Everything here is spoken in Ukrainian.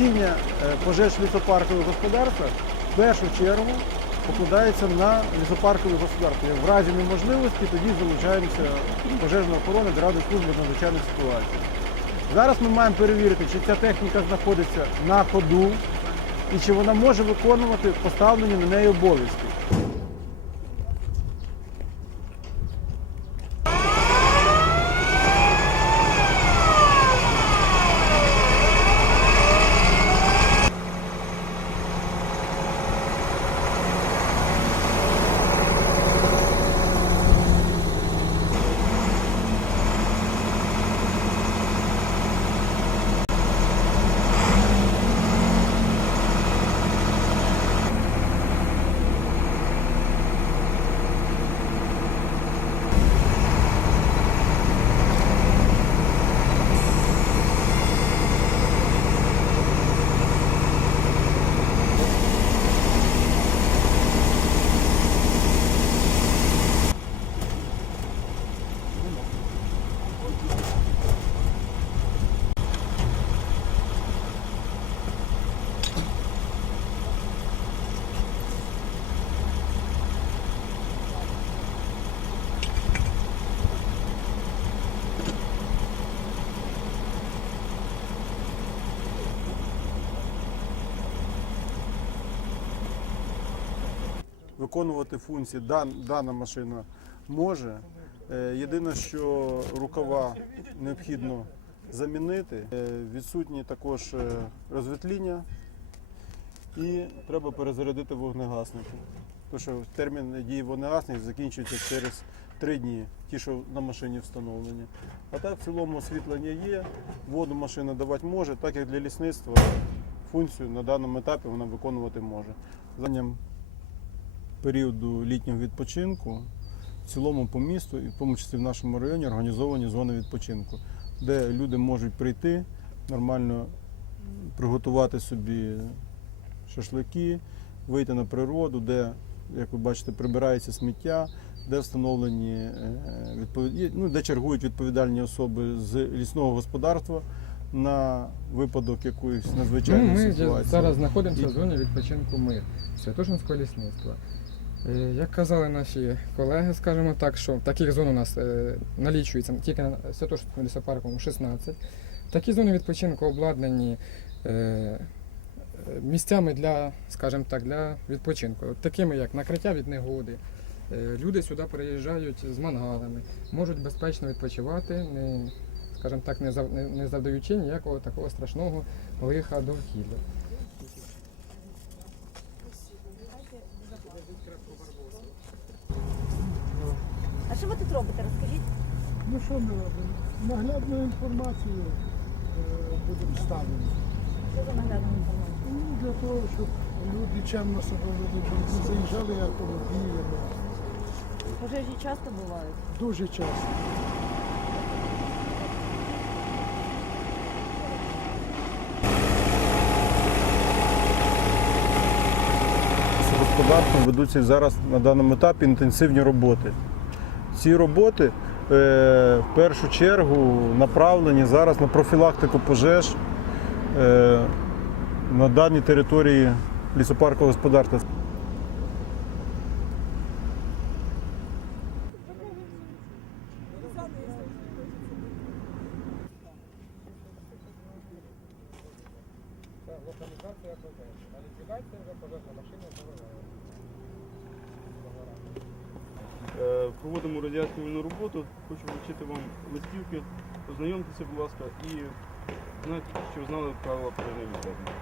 гасіння е, пожеж лісопаркових господарства в першу чергу покладається на лісопаркові господарства. В разі неможливості тоді залучаємося пожежна охорона Державної служби з надзвичайних ситуацій. Зараз ми маємо перевірити, чи ця техніка знаходиться на ходу і чи вона може виконувати поставлені на неї обов'язки. Виконувати функції дан, дана машина може. Е, Єдине, що рукава необхідно замінити. Е, Відсутні також е, розвітління і треба перезарядити вогнегасники. Тому що термін дії вогнегасників закінчується через три дні, ті, що на машині встановлені. А так в цілому освітлення є, воду машина давати може, так як для лісництва функцію на даному етапі вона виконувати може. Періоду літнього відпочинку в цілому по місту, і в тому числі в нашому районі, організовані зони відпочинку, де люди можуть прийти, нормально приготувати собі шашлики, вийти на природу, де, як ви бачите, прибирається сміття, де встановлені е, ну, де чергують відповідальні особи з лісного господарства на випадок якоїсь Ну, надзвичайної ми ситуації. зараз знаходимося І- в зоні відпочинку мир Святошинського лісництва. Е, Як казали наші колеги, скажімо так, що таких зон у нас е, налічується тільки на Святошинському лісопарку 16. Такі зони відпочинку обладнані е, місцями для, скажімо так, для відпочинку, такими як накриття від негоди. Люди сюди приїжджають з мангалами, можуть безпечно відпочивати, не, скажімо так, не завдаючи ніякого такого страшного лиха довкілля. Що ви тут робите? Розкажіть. Ну що ми робимо? Наглядну інформацію е, будемо ставити. Що за наглядна інформація? Ну, для того, щоб люди чемно себе вели, щоб не заїжджали автомобілями. Пожежі часто бувають. Дуже часто. Господарством ведуться зараз на даному етапі інтенсивні роботи. Ці роботи е, в першу чергу направлені зараз на профілактику пожеж е, на даній території лісопаркового господарства. Локалізація. На ліквідацію вже пожежна машина Е, Проводимо радіаційну роботу. Хочу вручити вам листівки. Ознайомтеся, будь ласка, і знайте, що знали правила пожежної безпеки.